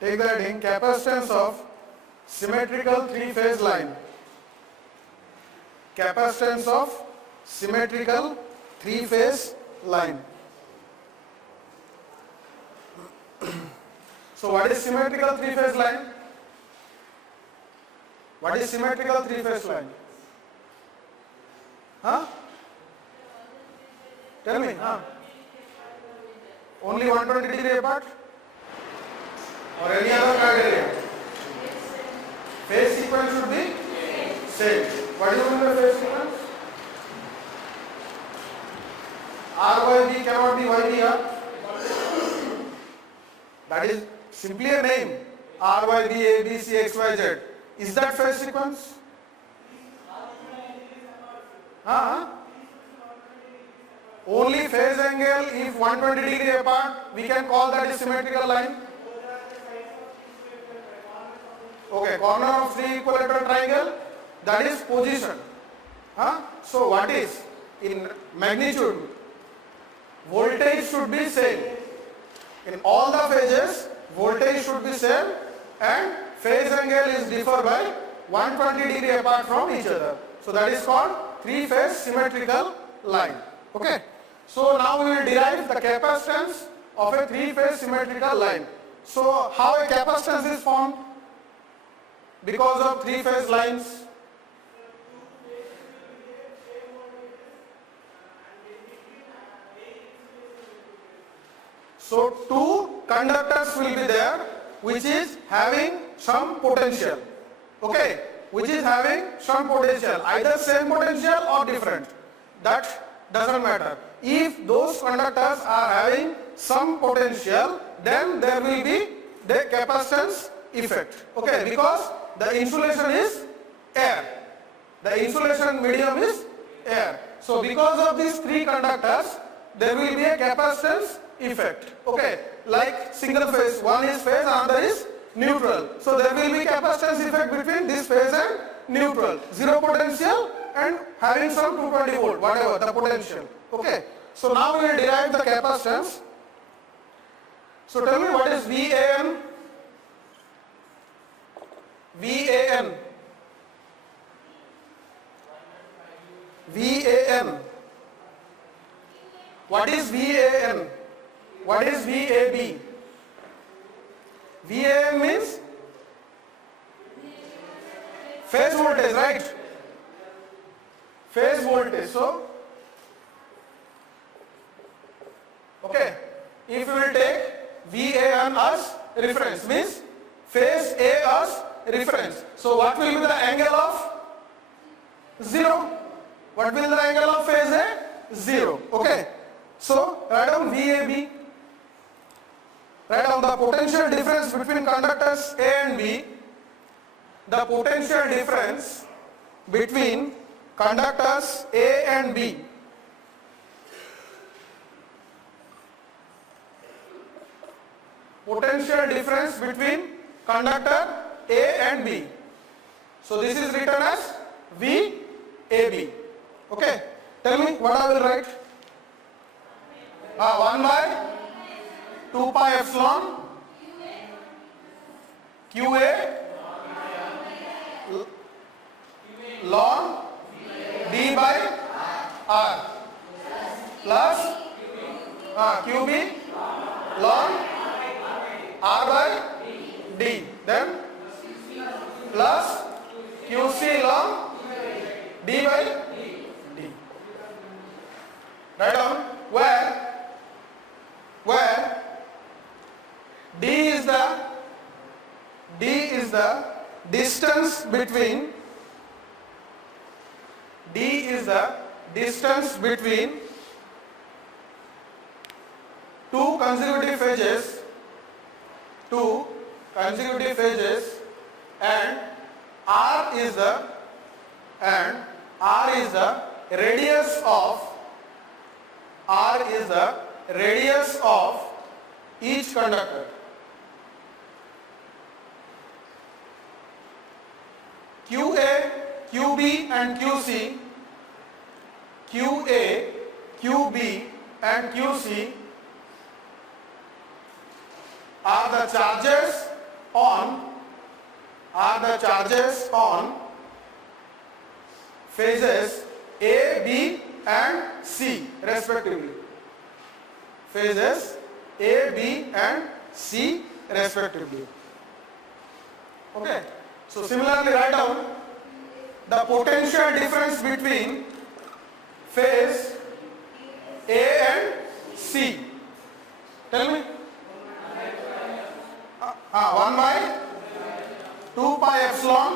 Take the heading capacitance of symmetrical three-phase line. Capacitance of symmetrical three-phase line. So what is symmetrical three-phase line? What is symmetrical three-phase line? Huh? Tell me. Huh? Only 120 degree apart? Or any other criteria? Phase sequence should be same. What do you mean by phase sequence? R by B cannot be Y B R. That is simply a name. R by B, A, B, C, X, Y, Z. Is that phase sequence? Only phase angle if 120 degree apart, we can call that a symmetrical line. Okay, corner of three equilateral triangle, that is position. So what is in magnitude? Voltage should be same. In all the phases, voltage should be same and phase angle is differ by 120 degree apart from each other. So that is called three-phase symmetrical line. Okay. So now we will derive the capacitance of a three-phase symmetrical line. So how a capacitance is formed? Because of three-phase lines. So two conductors will be there which is having some potential. Okay, which is having some potential, either same potential or different. That doesn't matter. If those conductors are having some potential, then there will be the capacitance effect. Okay, because the insulation is air. The insulation medium is air. So because of these three conductors, there will be a capacitance effect. Okay, like single phase, one is phase, another is neutral. So there will be capacitance effect between this phase and neutral. Zero potential and having some 220 volt, whatever the potential. Okay, so now we will derive the capacitance. So tell me what is VAN? VAN. VAN. What is VAN? What is VAB? VAN means phase voltage, right? Phase voltage. So, okay, if you will take VAN as reference, means phase A as reference. So what will be the angle of 0? What will be the angle of phase A? 0. Okay. So write down VAB. Write down the potential difference between conductors A and B. The potential difference between conductors A and B. Potential difference between conductor A and B. So this is written as VAB. Okay. Tell me what I will write. 1 by 2 pi epsilon QA ln D by R plus QB ln R by D, then plus QC ln D by D. Write down where D is the distance between two consecutive phases, and R is the radius of each conductor. QA, QB and QC, QA, QB and QC are the charges on phases A, B and C respectively. Phases A, B and C respectively. Okay. So similarly write down the potential difference between phase A and C. Tell me. 1 by 2 pi epsilon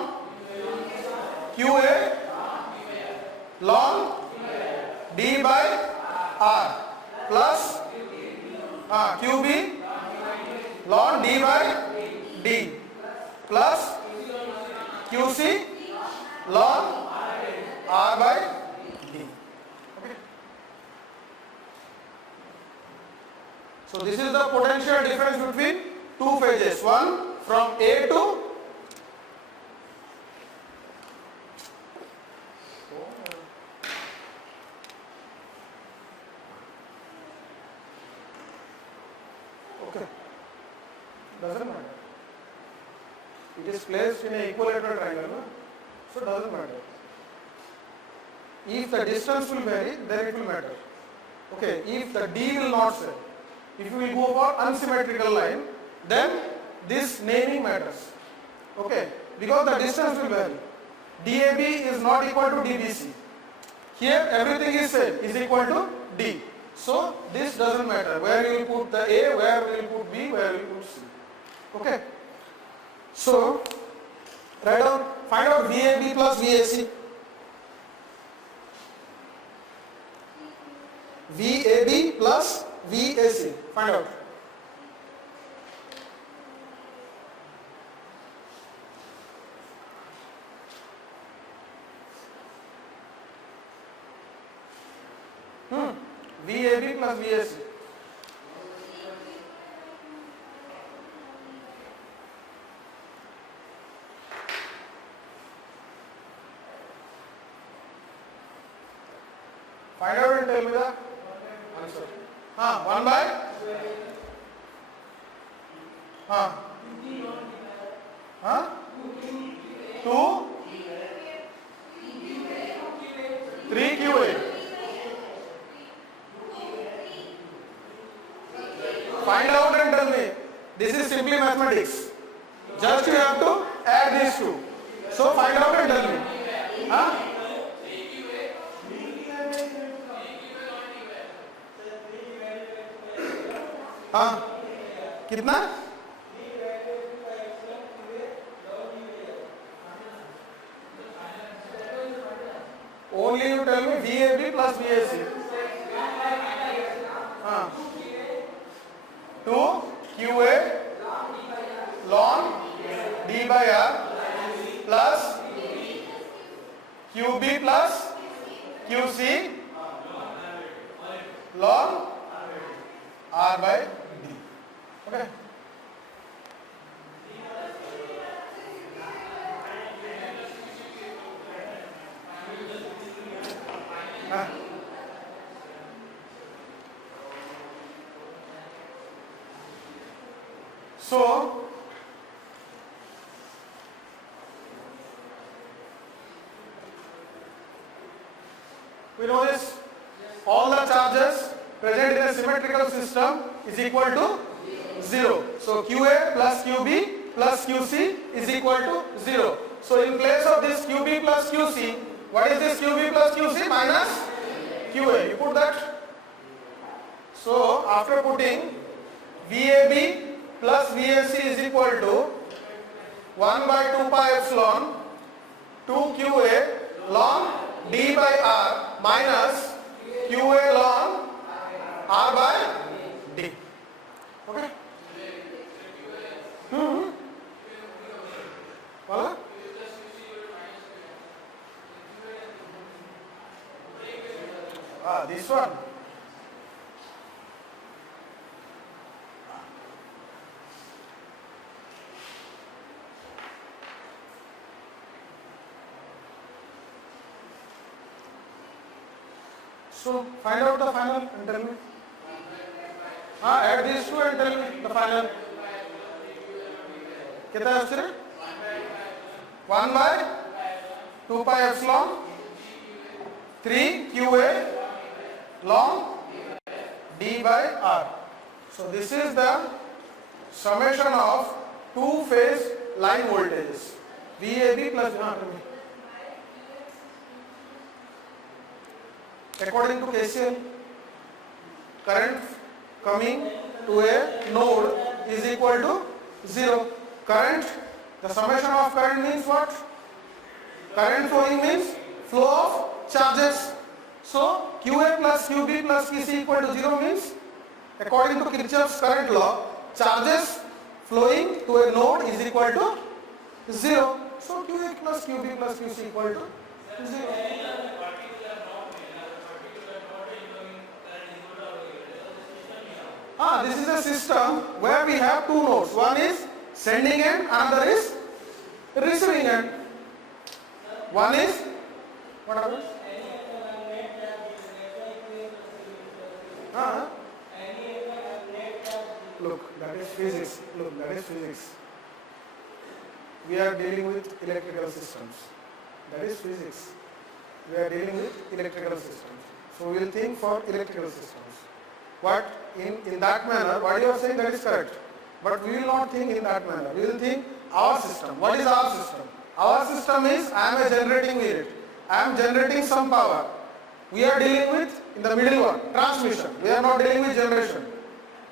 QA ln D by R plus QB ln D by D plus QC ln R by D. Okay. So this is the potential difference between two phases, one from A to okay, doesn't matter. It is placed in an equilateral triangle, no? So it doesn't matter. If the distance will vary, then it will matter. Okay, if the D will not say, if you will go for unsymmetrical line, then this naming matters. Okay, because the distance will vary. DAB is not equal to DBC. Here everything is same, is equal to D. So this doesn't matter. Where you will put the A, where you will put B, where you will put C. Okay. So write down, find out VAB plus VAC. VAB plus VAC. Find out. VAB plus VAC. Find out and tell me the answer. 1 by 2 3 QA. Find out and tell me. This is simply mathematics. Just you have to add these two. So find out and tell me. कितना? Only you tell me VAB plus VAC. 2 QA ln D by R plus QB plus QC ln R by D. Okay. So we know this, all the charges present in a symmetrical system is equal to 0. So QA plus QB plus QC is equal to 0. So in place of this QB plus QC, what is this QB plus QC? Minus QA. You put that. So after putting VAB plus VAC is equal to 1 by 2 pi epsilon 2 QA ln D by R minus QA ln R by D. Okay? Voilà? This one. So find out the final and tell me. Add these two and tell me the final. कितना है 1 by 2 pi epsilon 3 QA log D by R. So this is the summation of two phase line voltages VAB plus according to KCL, current coming to a node is equal to 0. Current, the summation of current means what? Current flowing means flow of charges. So QA plus QB plus QC equal to 0 means, according to Kirchhoff's current law, charges flowing to a node is equal to 0. So QA plus QB plus QC equal to 0. This is a system where we have two nodes. One is sending end, another is receiving end. One is, what happens? Look, that is physics. Look, that is physics. We are dealing with electrical systems. That is physics. We are dealing with electrical systems. So we will think for electrical systems. What in that manner, what you are saying, that is correct. But we will not think in that manner. We will think our system. What is our system? Our system is, I am a generating unit. I am generating some power. We are dealing with, in the middle one, transmission. We are not dealing with generation.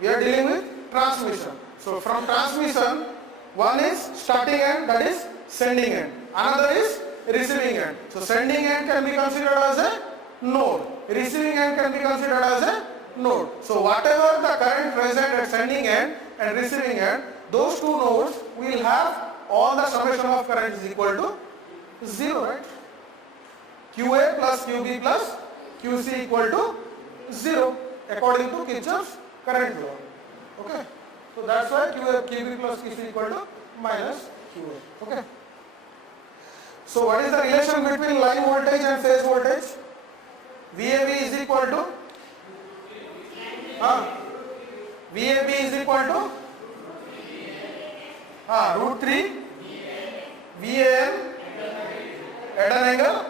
We are dealing with transmission. So from transmission, one is starting end, that is sending end. Another is receiving end. So sending end can be considered as a node. Receiving end can be considered as a node. So whatever the current present at sending end and receiving end, those two nodes will have all the summation of current is equal to 0, right? QA plus QB plus QC equal to 0 according to Kirchhoff's current law. Okay? So that's why QB plus QC equal to minus QA. Okay? So what is the relation between line voltage and phase voltage? VAB is equal to VAB is equal to root 3 VAN at an angle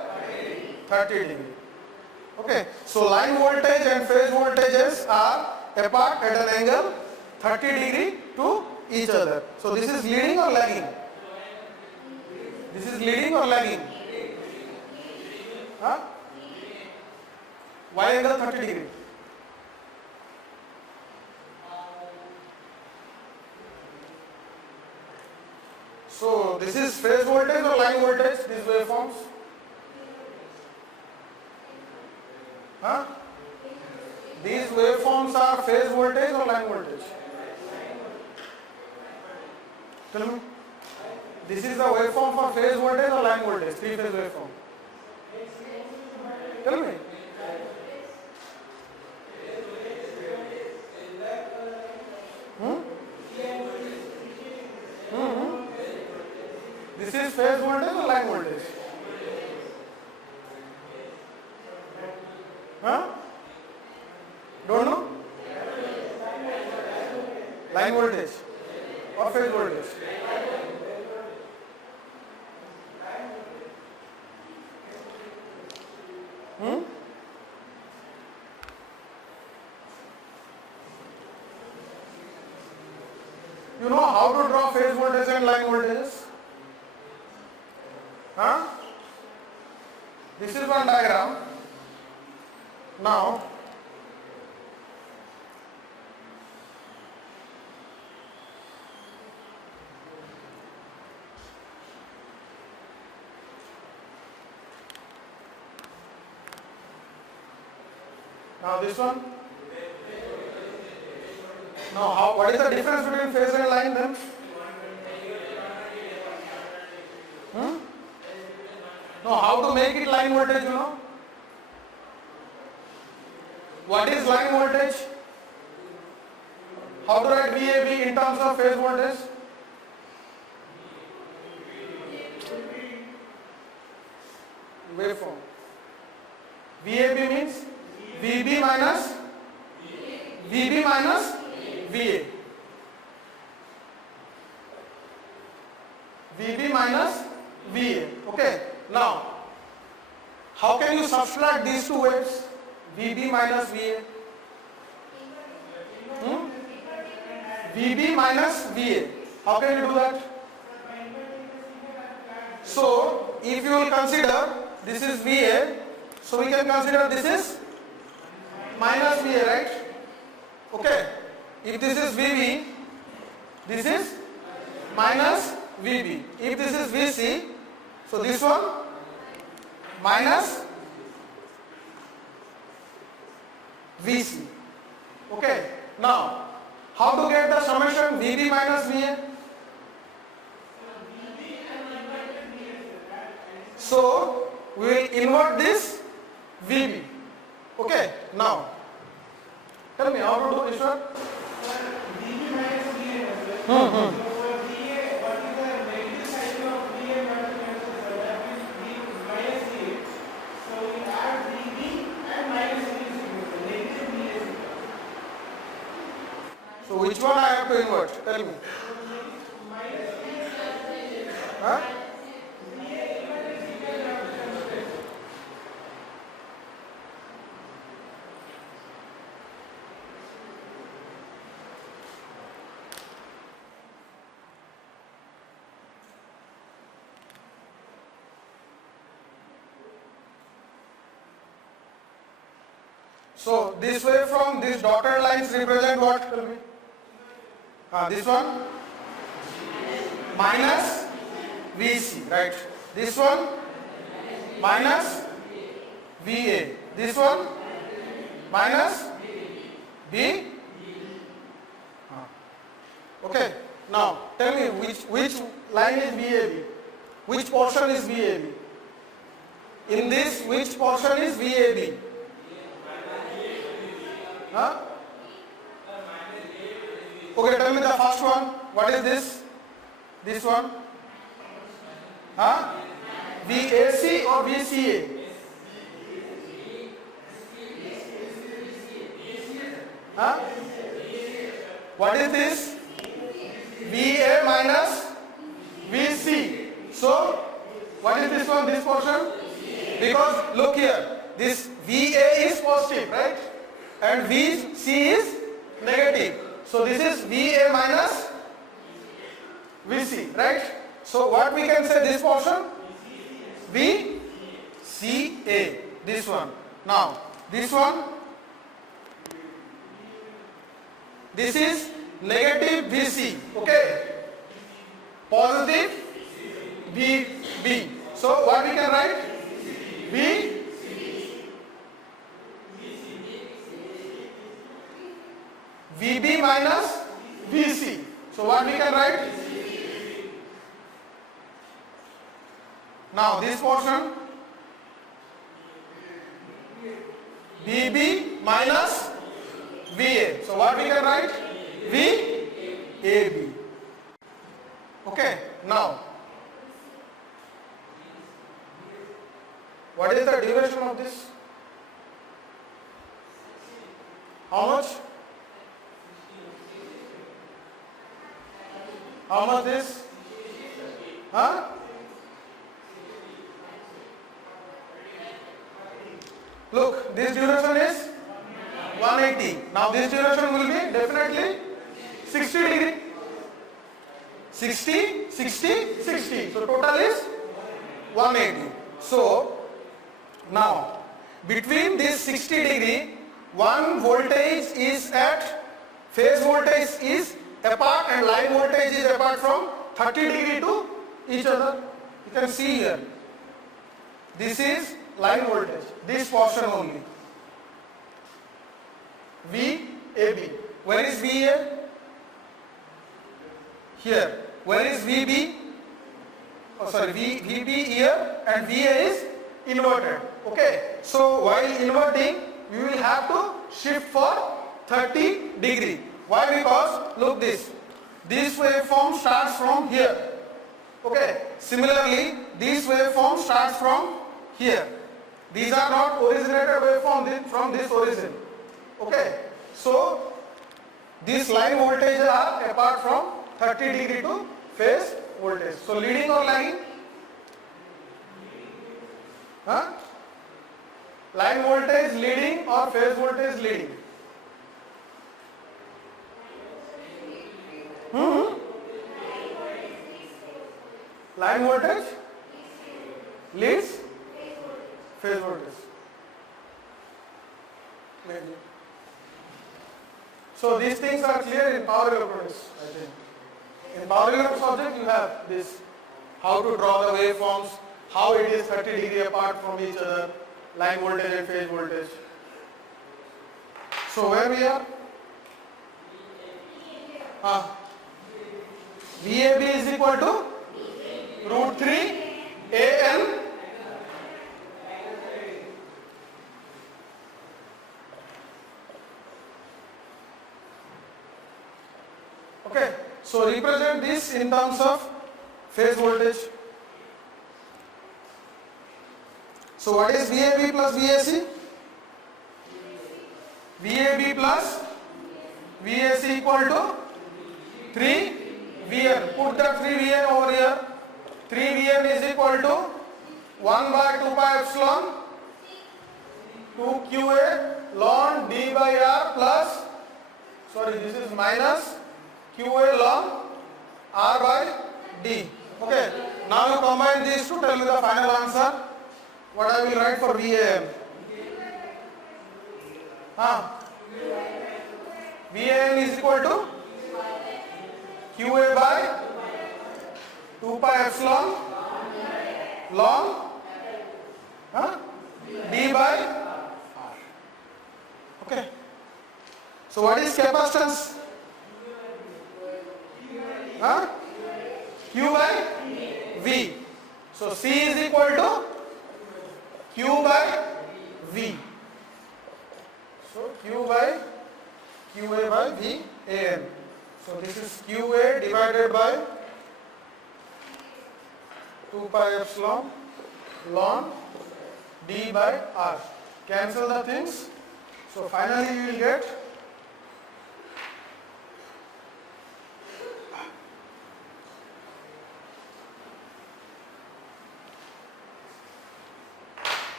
30 degree. Okay, so line voltage and phase voltages are apart at an angle 30 degree to each other. So this is leading or lagging? This is leading or lagging? Why angle 30 degree? So this is phase voltage or line voltage, these waveforms? These waveforms are phase voltage or line voltage? Tell me. This is the waveform for phase voltage or line voltage, three phase waveform? Tell me. This is phase voltage or line voltage? Don't know? Line voltage or phase voltage? You know how to draw phase voltage and line voltages? This is one diagram. Now this one. Now what is the difference between phase and line then? No, how to make it line voltage, you know? What is line voltage? How to write VAB in terms of phase voltage? Waveform. VAB means VB minus VA. VB minus VA. Okay. Now, how can you subtract these two waves? VB minus VA. VB minus VA. How can you do that? So, if you will consider this is VA, so we can consider this is minus VA, right? Okay. If this is VB, this is minus VB. If this is VC, so this one minus VC. Okay. Now, how to get the summation VB minus VA? So, we will invert this VB. Okay. Now, tell me how to do this one. VB minus VA. So for VA, what is the negative sign of VA minus VA? That means V minus VA. So we add VB and minus VA. Negative VA. So which one I have to invert? Tell me. Huh? So this way from these dotted lines represent what? Tell me. This one minus VC, right? This one minus VA. This one minus B. Okay. Now tell me which line is VAB? Which portion is VAB? In this, which portion is VAB? Huh? Okay, tell me the first one. What is this? This one? Huh? VAC or VCA? Huh? What is this? VA minus VC. So, what is this one, this portion? Because look here, this VA is positive, right? And VC is negative. So this is VA minus VC, right? So what we can say this portion? VCA, this one. Now, this one, this is negative VC, okay? Positive VB. So what we can write? VB minus VC. So what we can write? Now this portion VB minus VA. So what we can write? VAB. Okay. Now what is the duration of this? How much? How much this? Huh? Look, this duration is 180. Now this duration will be definitely 60 degree. 60, 60, 60. So total is 180. So now between this 60 degree, one voltage is at, phase voltage is apart and line voltage is apart from 30 degree to each other. You can see here. This is line voltage, this portion only. VAB. Where is VA? Here. Where is VB? Oh, sorry, VB here and VA is inverted. Okay. So while inverting, we will have to shift for 30 degree. Why? Because look this. This waveform starts from here. Okay. Similarly, this waveform starts from here. These are not originated waveform from this origin. Okay. So these line voltages are apart from 30 degree to phase voltage. So leading or lagging? Huh? Line voltage leading or phase voltage leading? Line voltage leads phase voltage. Maybe. So these things are clear in power electronics, I think. In power electronics subject you have this, how to draw the waveforms, how it is 30 degree apart from each other, line voltage and phase voltage. So where we are? VAB is equal to root 3 AN okay. So represent this in terms of phase voltage. So what is VAB plus VAC? VAB plus VAC equal to 3 VN. Put that 3 VN over here. 3 VN is equal to 1 by 2 pi epsilon 2 QA ln D by R plus, sorry, this is minus QA ln R by D. Okay. Now you combine these two, tell me the final answer. What I will write for VAM? VAM is equal to QA by 2 pi epsilon ln D by R. Okay. So what is capacitance? Q by V. So C is equal to Q by V. So Q by QA by V AN. So this is QA divided by 2 pi epsilon ln D by R. Cancel the things. So finally you will get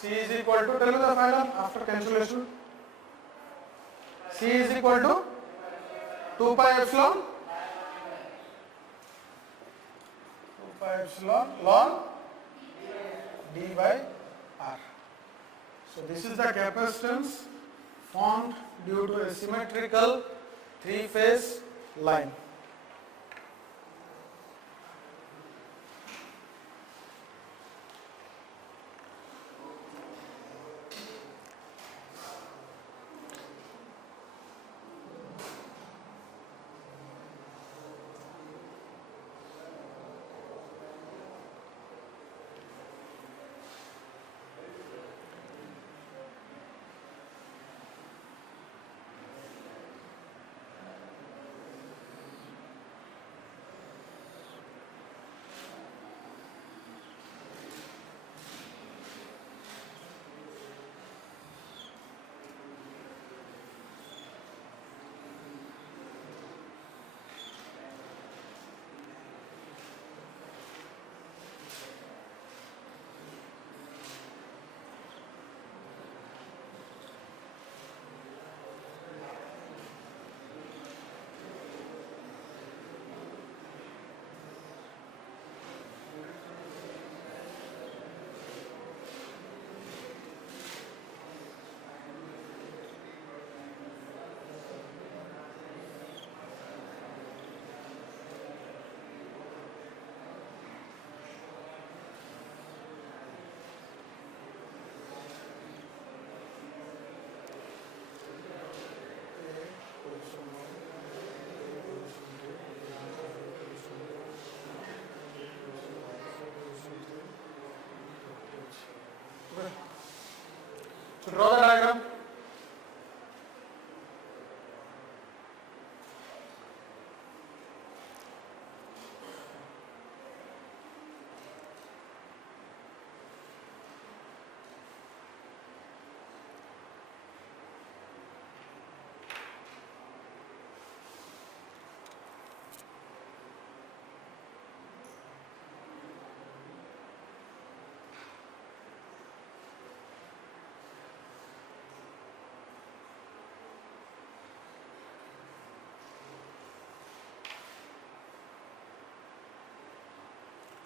C is equal to, tell me the final after cancellation. C is equal to 2 pi epsilon 2 pi epsilon ln D by R. So this is the capacitance formed due to a symmetrical 3-phase line.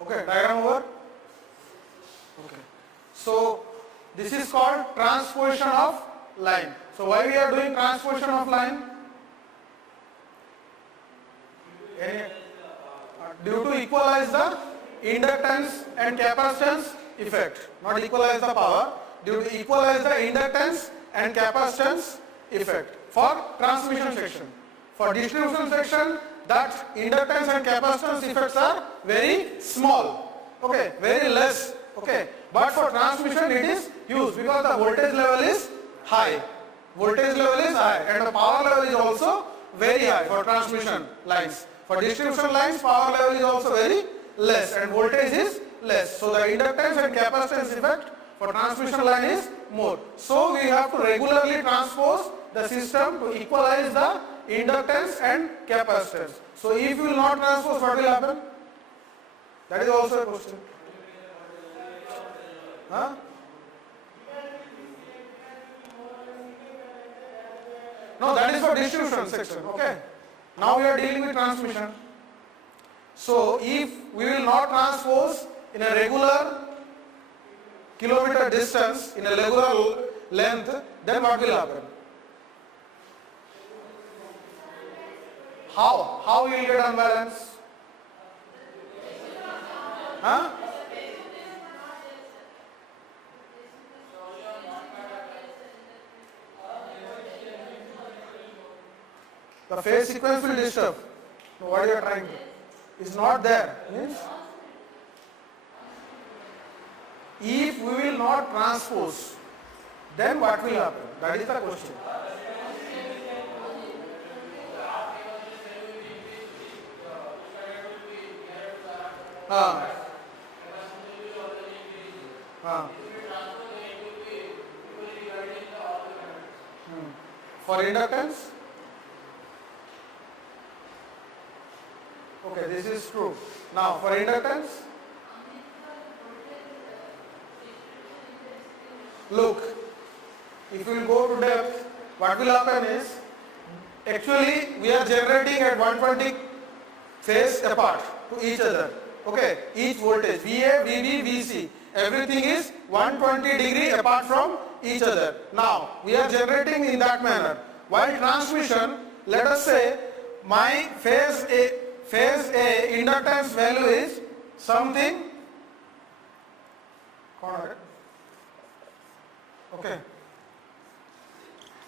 Okay, diagram over. Okay. So this is called transposition of line. So why we are doing transposition of line? Due to equalize the inductance and capacitance effect, not equalize the power, due to equalize the inductance and capacitance effect for transmission section. For distribution section, that inductance and capacitance effects are very small, okay, very less, okay. But for transmission it is huge because the voltage level is high. Voltage level is high and the power level is also very high for transmission lines. For distribution lines, power level is also very less and voltage is less. So the inductance and capacitance effect for transmission line is more. So we have to regularly transpose the system to equalize the inductance and capacitance. So if you will not transpose, what will happen? That is also a question. Huh? No, that is for distribution section, okay. Now we are dealing with transmission. So if we will not transpose in a regular kilometer distance, in a regular length, then what will happen? How we will get unbalance? Huh? The phase sequence will disturb. So what you are trying to? Is not there. Means if we will not transpose, then what will happen? That is the question. For inductance? Okay, this is true. Now for inductance, look, if we will go to depth, what will happen is, actually we are generating at 120 phase apart to each other. Okay, each voltage, VA, VB, VC, everything is 120 degree apart from each other. Now we are generating in that manner. While transmission, let us say my phase A inductance value is something, okay,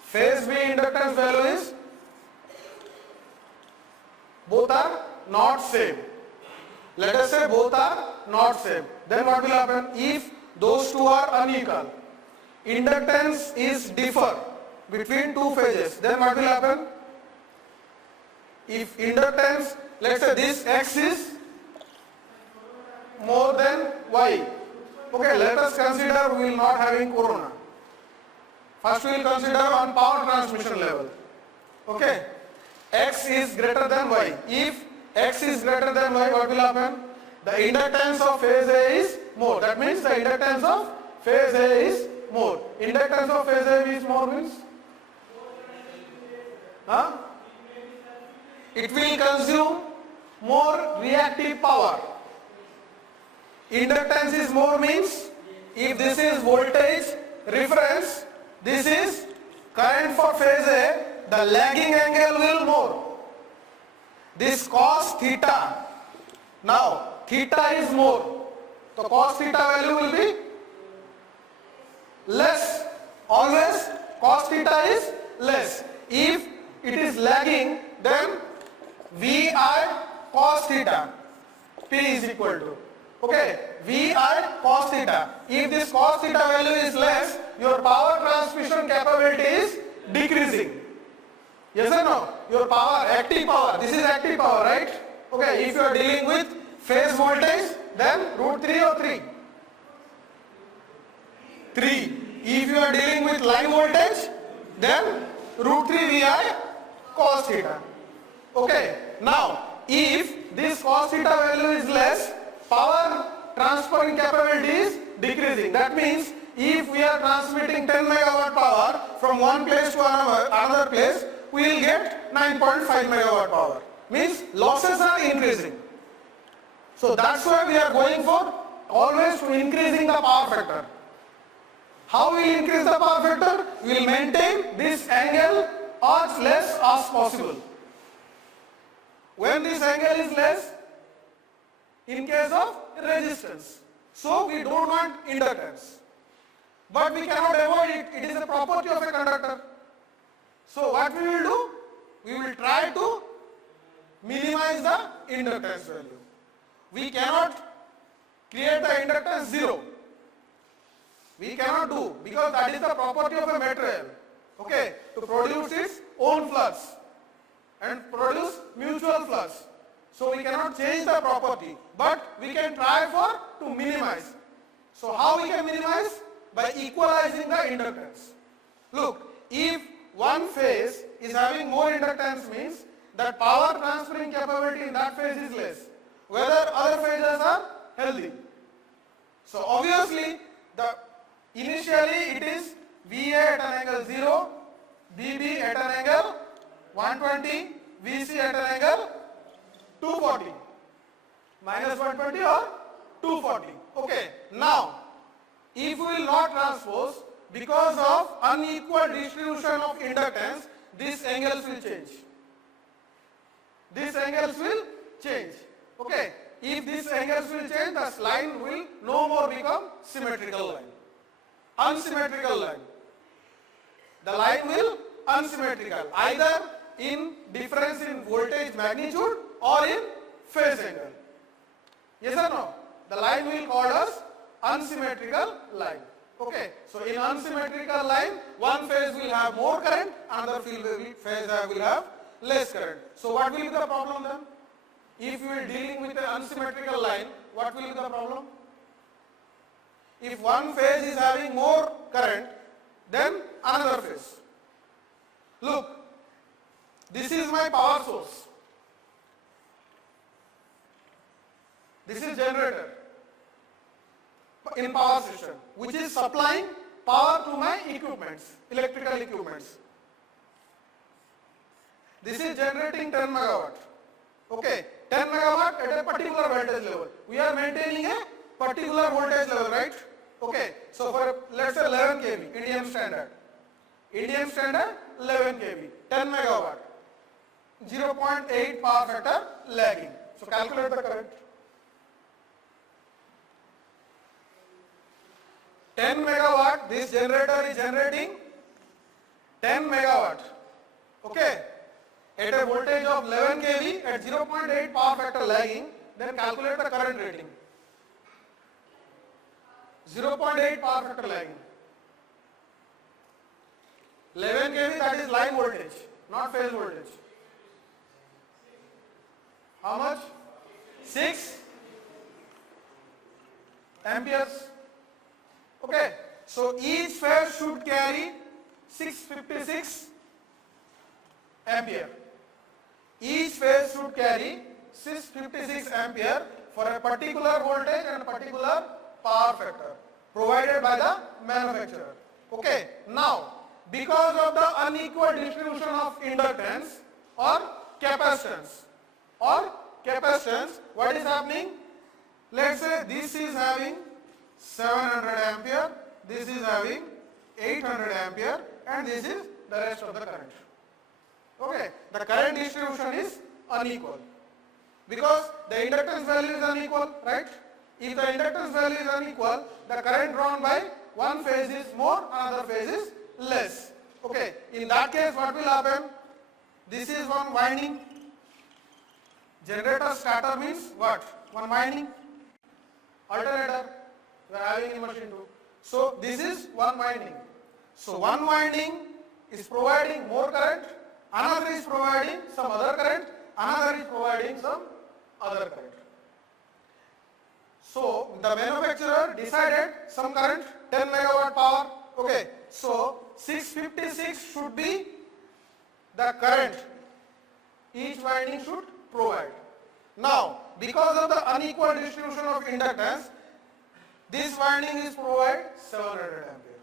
phase B inductance value is, both are not same. Let us say both are not same. Then what will happen? If those two are unequal, inductance is differ between two phases, then what will happen? If inductance, let's say this X is more than Y. Okay, let us consider we will not having corona. First we will consider on power transmission level. Okay, X is greater than Y. If X is greater than Y, what will happen? The inductance of phase A is more. That means the inductance of phase A is more. Inductance of phase A is more means? Huh? It will consume more reactive power. Inductance is more means, if this is voltage reference, this is current for phase A, the lagging angle will more. This cos theta, now theta is more, so cos theta value will be less. Always cos theta is less. If it is lagging, then VI cos theta, P is equal to, okay, VI cos theta. If this cos theta value is less, your power transmission capability is decreasing. Yes or no? Your power, active power, this is active power, right? Okay, if you are dealing with phase voltage, then root 3 or 3? 3. If you are dealing with line voltage, then root 3 VI cos theta. Okay, now if this cos theta value is less, power transferring capability is decreasing. That means if we are transmitting 10 megawatt power from one place to another place, we will get 9.5 megawatt power. Means losses are increasing. So that's why we are going for always to increasing the power factor. How we will increase the power factor? We will maintain this angle as less as possible. When this angle is less, in case of resistance. So we don't want inductance. But we cannot avoid it. It is a property of a conductor. So what we will do? We will try to minimize the inductance value. We cannot create the inductance 0. We cannot do, because that is the property of a material. Okay, to produce its own flux and produce mutual flux. So we cannot change the property, but we can try to minimize. So how we can minimize? By equalizing the inductance. Look, if one phase is having more inductance, means that power transferring capability in that phase is less, whether other phases are healthy. So obviously, initially it is VA at an angle 0, VB at an angle 120, VC at an angle 240, minus 120 or 240. Okay, now if we will not transpose, because of unequal distribution of inductance, these angles will change. These angles will change. Okay, if these angles will change, the line will no more become symmetrical line. Unsymmetrical line. The line will unsymmetrical, either in difference in voltage magnitude or in phase angle. Yes or no? The line will call us unsymmetrical line. Okay, so in unsymmetrical line, one phase will have more current, another phase will have less current. So what will be the problem then? If we are dealing with an unsymmetrical line, what will be the problem? If one phase is having more current than another phase. Look, this is my power source. This is generator in power system, which is supplying power to my equipments, electrical equipments. This is generating 10 megawatt. Okay, 10 megawatt at a particular voltage level. We are maintaining a particular voltage level, right? Okay, so for let's say 11 kV, Indian standard. Indian standard 11 kV, 10 megawatt, 0.8 power factor lagging. So calculate the current. 10 megawatt, this generator is generating 10 megawatt. Okay, at a voltage of 11 kV at 0.8 power factor lagging, then calculate the current rating. 0.8 power factor lagging. 11 kV, that is line voltage, not phase voltage. How much? 6 amperes. Okay, so each phase should carry 656 ampere. Each phase should carry 656 ampere for a particular voltage and a particular power factor provided by the manufacturer. Okay, now because of the unequal distribution of inductance or capacitance, what is happening? Let's say this is having 700 ampere, this is having 800 ampere, and this is the rest of the current. Okay, the current distribution is unequal because the inductance value is unequal, right? If the inductance value is unequal, the current drawn by one phase is more, another phase is less. Okay, in that case what will happen? This is one winding. Generator starter means what? One winding. Alternator we are having in machine too. So this is one winding. So one winding is providing more current, another is providing some other current, another is providing some other current. So the manufacturer decided some current 10 megawatt power. Okay, so 656 should be the current each winding should provide. Now because of the unequal distribution of inductance, this winding is provide 700 ampere.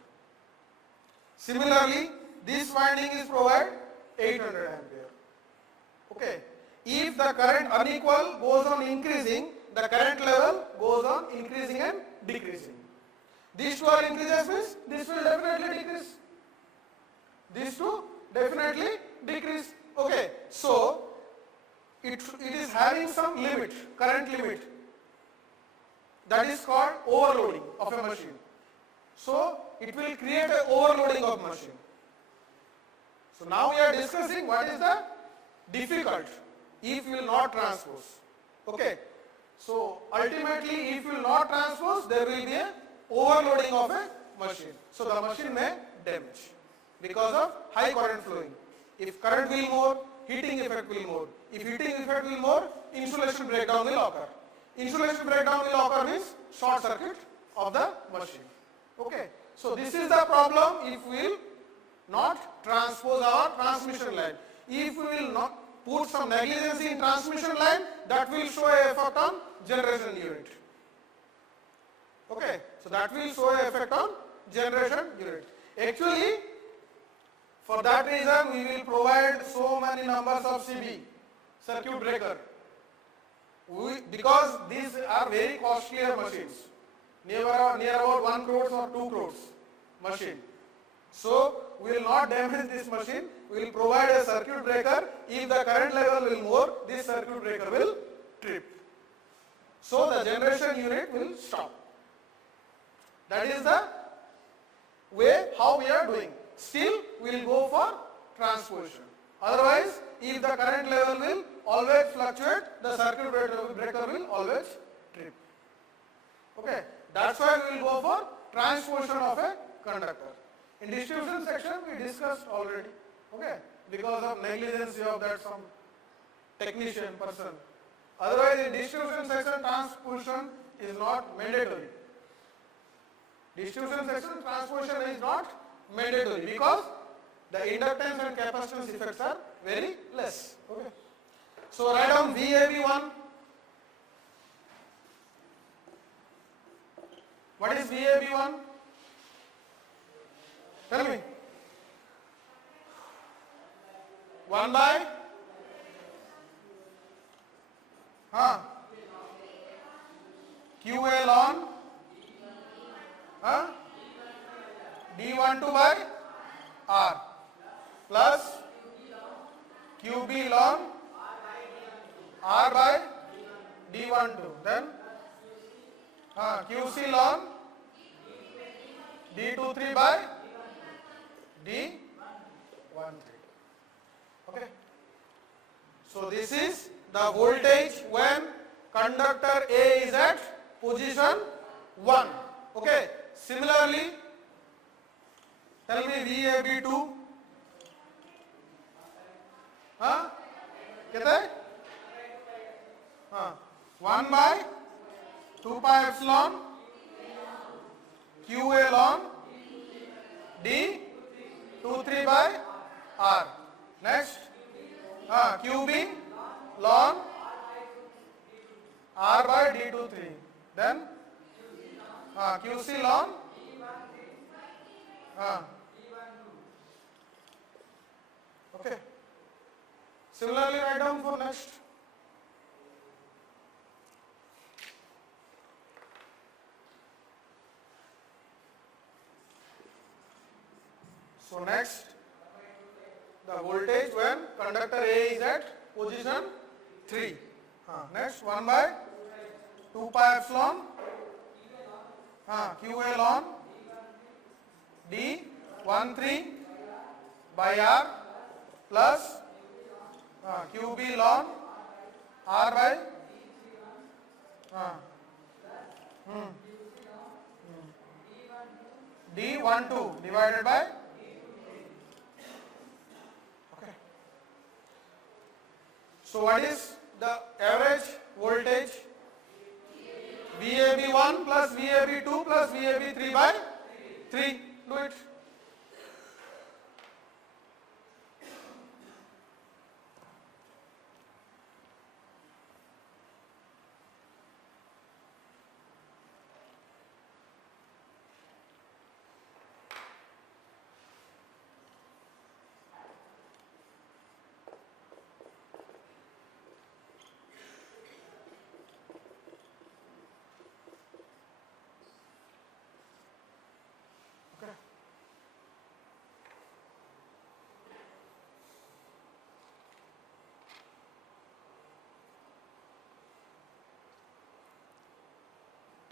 Similarly, this winding is provide 800 ampere. Okay. If the current unequal goes on increasing, the current level goes on increasing and decreasing. These two are increases means this will definitely decrease. These two definitely decrease. Okay, so it is having some limit, current limit. That is called overloading of a machine. So it will create an overloading of machine. So now we are discussing what is the difficult if you will not transpose. Okay. So ultimately if you will not transpose, there will be a overloading of a machine. So the machine may damage because of high current flowing. If current will more, heating effect will more. If heating effect will more, insulation breakdown will occur. Insulation breakdown will occur means short circuit of the machine. Okay. So this is the problem if we will not transpose our transmission line. If we will not put some negligence in transmission line, that will show a effect on generation unit. Okay. So that will show a effect on generation unit. Actually, for that reason we will provide so many numbers of CB, circuit breaker. Because these are very costlier machines, near about 1 crore or 2 crores machine. So we will not damage this machine. We will provide a circuit breaker. If the current level will more, this circuit breaker will trip. So the generation unit will stop. That is the way how we are doing. Still we will go for transposition. Otherwise, if the current level will always fluctuate, the circuit breaker will always trip. Okay, that's why we will go for transposition of a conductor. In distribution section we discussed already. Okay, because of negligence of that some technician person. Otherwise, in distribution section transposition is not mandatory. Distribution section transposition is not mandatory because the inductance and capacitance effects are very less. Okay. So write down VAB1. What is VAB1? Tell me. 1 by QA ln D12 by R plus QB ln R by D12, then QC ln D23 by D13. Okay. So this is the voltage when conductor A is at position 1. Okay. Similarly, tell me VAB2. कितने? 1 by 2 pi epsilon QA ln D23 by R. Next, QB ln R by D23. Then QC ln okay. Similarly, write down for next. So next, the voltage when conductor A is at position 3. Next, 1 by 2 pi epsilon QA ln D13 by R plus QB ln R by D12 divided by okay. So what is the average voltage? VAB1 plus VAB2 plus VAB3 by 3. Do it.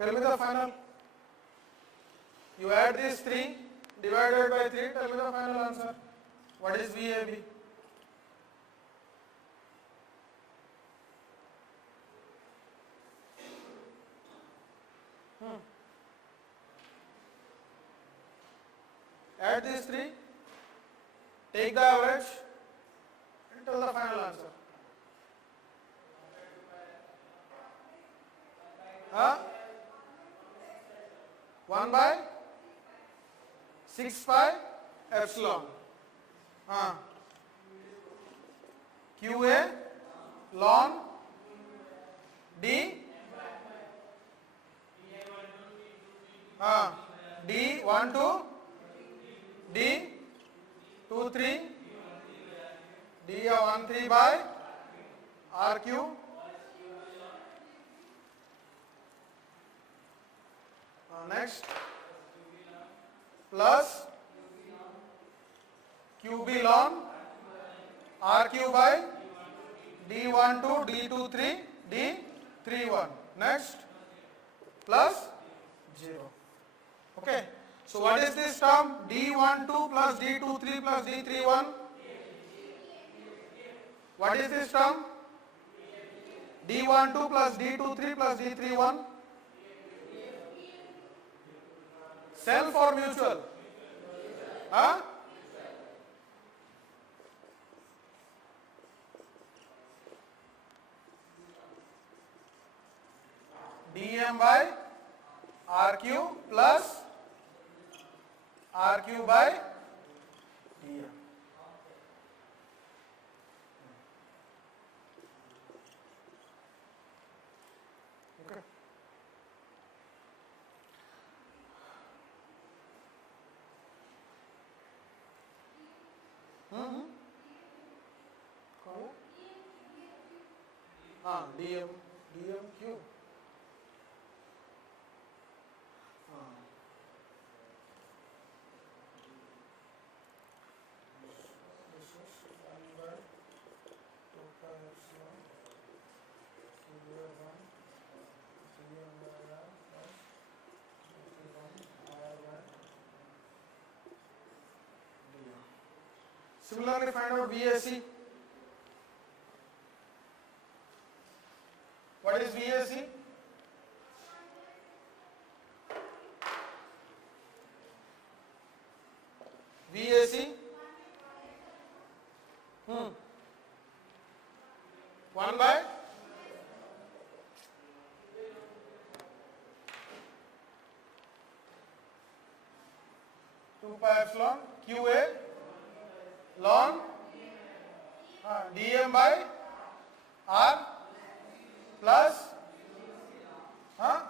Tell me the final. You add these 3 divided by 3. Tell me the final answer. What is VAB? Add these 3. Take the average. And tell the final answer. Huh? 1 by 6 pi epsilon. QA ln D D1 to D23 D13 by RQ next plus QB ln RQ by D12 D23 D31 next plus 0. Okay. So what is this term? D12 plus D23 plus D31. What is this term? D12 plus D23 plus D31. Self or mutual? Huh? dm by rq plus rq by dm. Okay. dmq. Similarly, find out VAC. What is VAC? VAC 1 by 2 pi epsilon QA ln dm by r plus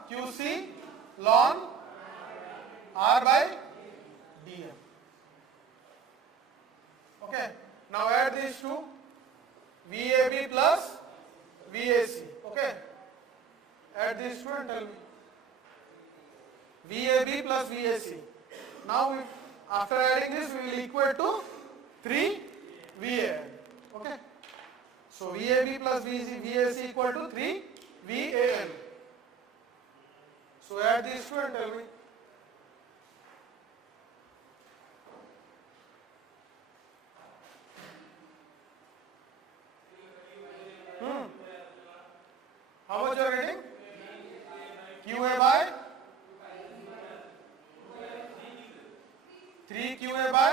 QC ln r by dm. Okay. Now add these two. VAB plus VAC. Okay. Add these two and tell me. VAB plus VAC. Now after adding this, we will equate to 3 VAN. Okay. So VAB plus VAC equal to 3 VAN. So add these two and tell me. How much you are getting? QA by 3 QA by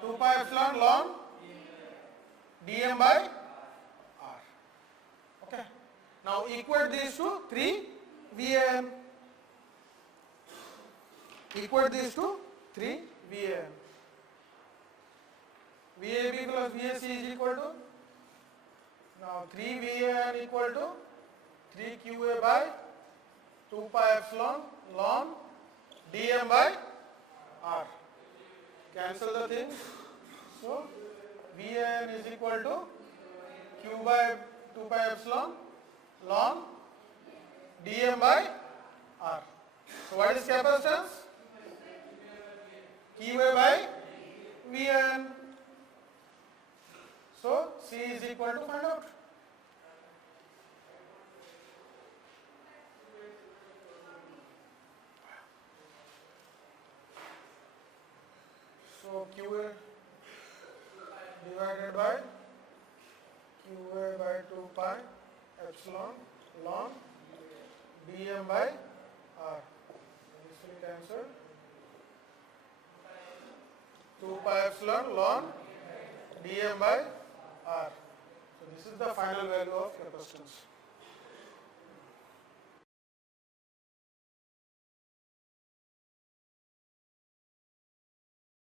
2 pi epsilon ln dm by r. Okay. Now equate these to 3 VAN. Equate these to 3 VAN. VAB plus VAC is equal to, now 3 VAN equal to 3 QA by 2 pi epsilon ln dm by r. Cancel the things. So VAN is equal to Q by 2 pi epsilon ln dm by r. So what is capacitance? QA by VAN. So C is equal to, find out. So QA divided by QA by 2 pi epsilon ln dm by r. This will cancel. 2 pi epsilon ln dm by r. So this is the final value of capacitance.